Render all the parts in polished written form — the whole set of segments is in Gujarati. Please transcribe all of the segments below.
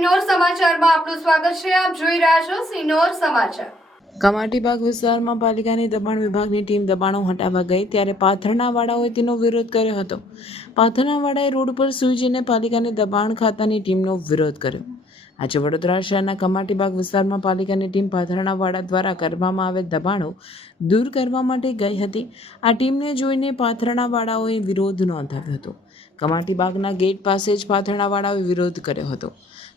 સિનોર સમાચારમાં આપનું સ્વાગત છે। આપ જોઈ રહ્યા છો સિનોર સમાચાર। કમાટીબાગ વિસ્તારમાં પાલિકાની દબાણ વિભાગની ટીમ દબાણો હટાવવા ગઈ ત્યારે પાથરણાવાળાઓએ તેનો વિરોધ કર્યો હતો। પાથરણાવાળાએ રોડ પર સૂઈ જઈને પાલિકાની દબાણ ખાતાની ટીમનો વિરોધ કર્યો। આજે વડોદરા શહેરના કમાટીબાગ વિસ્તારમાં પાલિકાની ટીમ પાથરણાવાળા દ્વારા કરવામાં આવેલ દબાણો દૂર કરવા માટે ગઈ હતી। આ ટીમને જોઈને પાથરણાવાળાઓએ વિરોધ નોંધાવ્યો હતો। કમાટીબાગના ગેટ પાસે જ પાથરણાવાળાઓએ વિરોધ કર્યો હતો।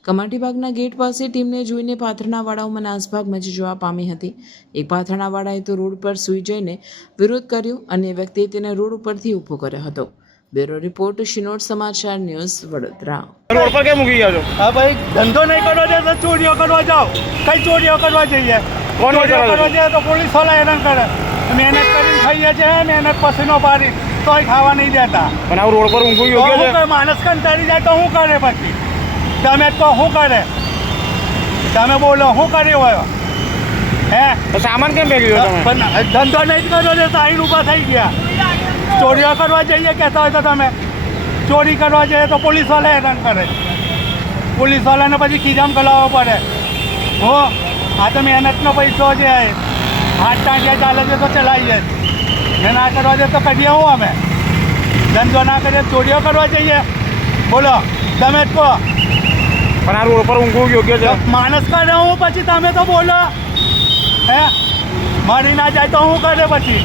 કમાટીબાગના ગેટ પાસે ટીમને જોઈને પાથરણાવાળાઓમાં નાસભાગ મચી જવા પામી હતી। એક પાથરણાવાળાએ તો રોડ પર સૂઈ જઈને વિરોધ કર્યો, અન્ય વ્યક્તિએ તેને રોડ ઉપરથી ઊભો કર્યો હતો। બ્યુરો રિપોર્ટ સિનોર સમાચાર ન્યૂઝ વડોદરા। रोड पर क्या मुकी गया जो? हाँ भाई, धंधो नहीं करो जाए तो चोरियों करवा जाओ। कई चोरियों करवा चाहिए। कौन चोरियों करवा करवा जाए तो पुलिस वाला हैरान करे। मेहनत करी खाइए છે मेहनत पसीनो पारी तोय खावा नहीं देता। પણ આ રોડ પર ઊંઘું तो યોગ્ય હું છે? કરે માણસ કંટાળી જાય તો શું કરે? પછી તમે તો શું કરે? તમે બોલો શું કર્યું હોય? હે તો સામાન કેમ ફેંકી ગયો તમે? પણ ધંધો નહીં કર્યો છે તો આઈને ઊભા થઈ ગયા। ચોરીઓ કરવા જઈએ કહેતા હોય તો તમે ચોરી કરવા જઈએ તો પોલીસ વાળા હેરાન કરે। પોલીસ વાળાને પછી ખીજામ કલાવવો પડે। હો આ તો મહેનતનો પૈસો છે। હાથ ટાંટિયા ચાલે છે તો ચલાવીએ ને ના કરવા દે તો કરીએ હું અમે? ધંધો ના કરીએ ચોરીઓ કરવા જઈએ? બોલો તમે જ કહો। પણ આ રોડ પર ઊંઘું યોગ્ય છે? માણસ કરે હું પછી તમે તો બોલો। હે મરી ના જાય તો હું કરે પછી?